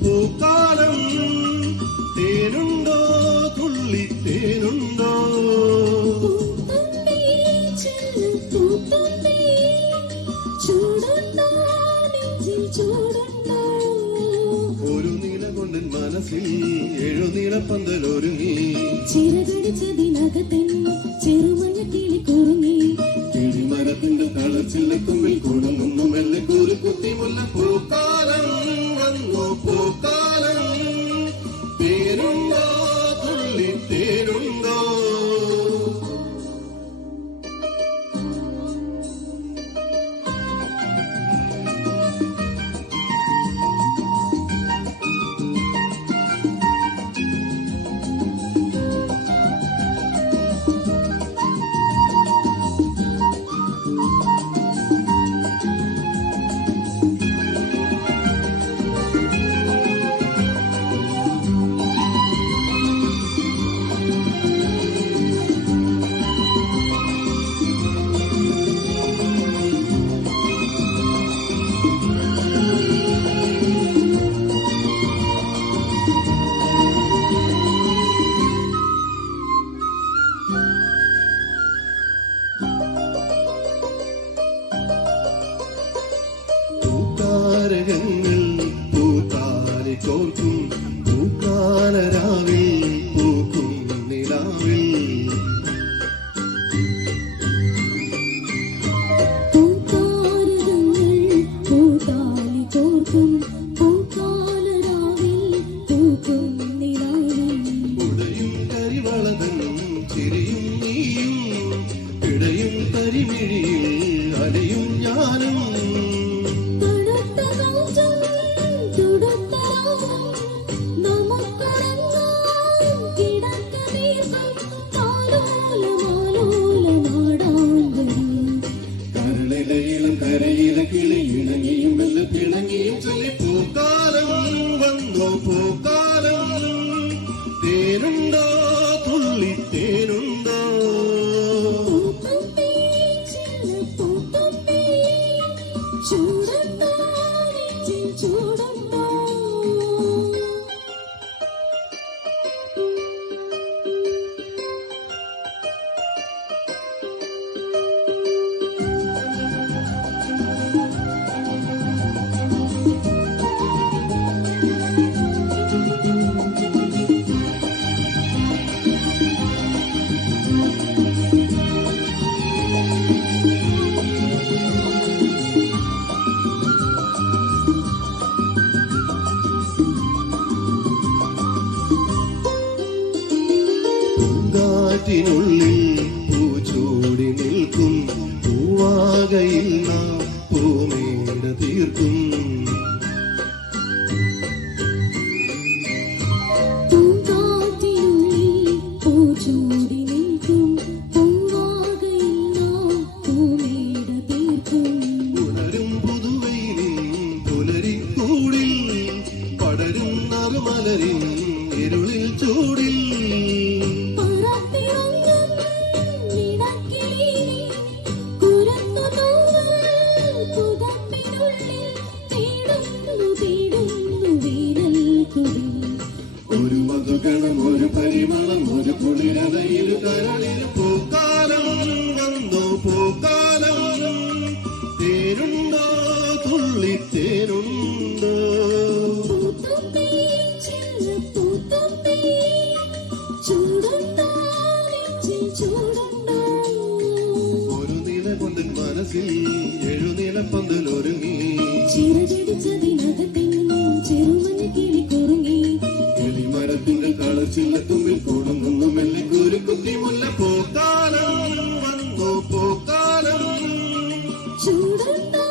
പൂക്കാലം തേനുണ്ടോ തുള്ളി തേനുണ്ടോ ഒരു നീലകൊണ്ടൻ മനസ്സിൽ എഴുനീളപ്പന്തലൊരുങ്ങി ചിറകടിച്ചതിനകത്തൻ ചെറുമഞ്ഞ കിളി കുറുങ്ങി കിളിമരത്തിന്റെ കളച്ചില്ലത്തുമ്പിൽ കുടുങ്ങുന്നു മെല്ലെ കൂറി കുത്തി മുല്ല പൂക്കാലം വന്നു പൂക്കാലം തേനുണ്ടോ തുള്ളി തേനുണ്ടോ താരകങ്ങൾ പൂത്താലി കോർക്കും പൂക്കാലരാവിൽ പൂക്കും നിലാവിൽ ഉടയും കരിവളതൻ ചിരിയും നീയും ഇടയും കരിമിഴിയിൽ അലയും ഞാനും കരയിലെ കിളി ഇണങ്ങിയും വെല്ല പിണങ്ങിയും ചൊല്ലി പൂക്കാലം വന്നു പൂക്കാലം തേനുണ്ടോ തുള്ളി തേനുണ്ടോ പൂങ്കാറ്റിനുള്ളിൽ പൂച്ചൂടി നിൽക്കും പൂവാകയിൽ നാം പൂമേട തീർക്കും ഉണരും പുതുവെയിലിൻ പുലരിക്കൂടിൽ പടരും നറുമലരിൻ ഇരുളിൽ ചൂടിൽ ഒരു മധുഗണം ഒരു പരിമളം ഒരു കുളിരതയിൽ കരളിൽ പൂക്കാലം വന്നു പൂക്കാലം തേനുണ്ടോ തുള്ളി തേനുണ്ടോ ഒരു നീലകൊണ്ടൻ മനസ്സിൽ എഴുനീളപ്പന്തലൊരുങ്ങി കിളിമരത്തിന്റെ കളച്ചില്ലത്തുമ്പിൽ കൂടുന്നു മെല്ലെ കൂരി കുത്തി മുല്ല പൂക്കാലം വന്നു പൂക്കാലം ചൂടുണ്ടോ